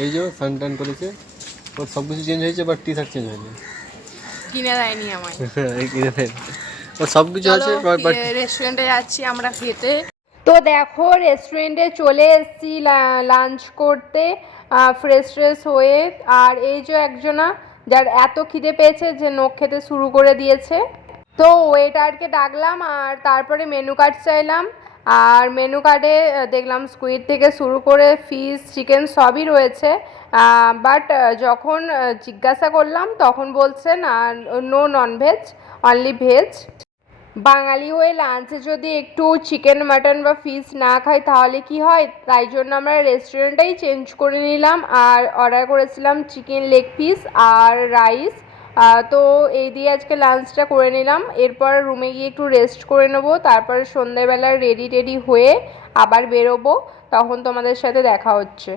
এই যে সান টান করেছে। ওর সব কিছু চেঞ্জ হয়েছে বাট টি শার্ট চেঞ্জ হয়নি। কিনে দেয়নি আমায়। এই কিনে দেয়। ওর সব কিছু আছে বাট রেস্টুরেন্টে যাচ্ছি আমরা খেতে। তো দেখো রেস্টুরেন্টে চলে এসেছি লাঞ্চ করতে ফ্রেশ ফ্রেশ হয়ে। আর এই যে একজনা যার এত খিদে পেয়েছে যে নখ খেতে শুরু করে দিয়েছে। তো ওয়েটারকে ডাকলাম আর তারপরে মেনু কার্ড চাইলাম। আর মেনু কার্ডে দেখলাম স্কুইড থেকে শুরু করে ফিশ চিকেন সবই রয়েছে। বাট যখন জিজ্ঞাসা করলাম, তখন বলছেন no non veg only veg Bangali হয়ে লাঞ্চে যদি একটু চিকেন মাটন বা ফিশ না খাই, তাহলে কি হয়? তাই জন্য আমরা রেস্টুরেন্টটাই চেঞ্জ করে নিলাম। আর অর্ডার করেছিলাম চিকেন লেগ পিস আর রাইস তো এই দিয়ে আজকে লাঞ্চটা করে নিলাম। এরপর রুমে গিয়ে একটু রেস্ট করে নেব। তারপরে সন্ধ্যেবেলা রেডি টেডি হয়ে আবার বেরোবো। তখন তোমাদের সাথে দেখা হচ্ছে।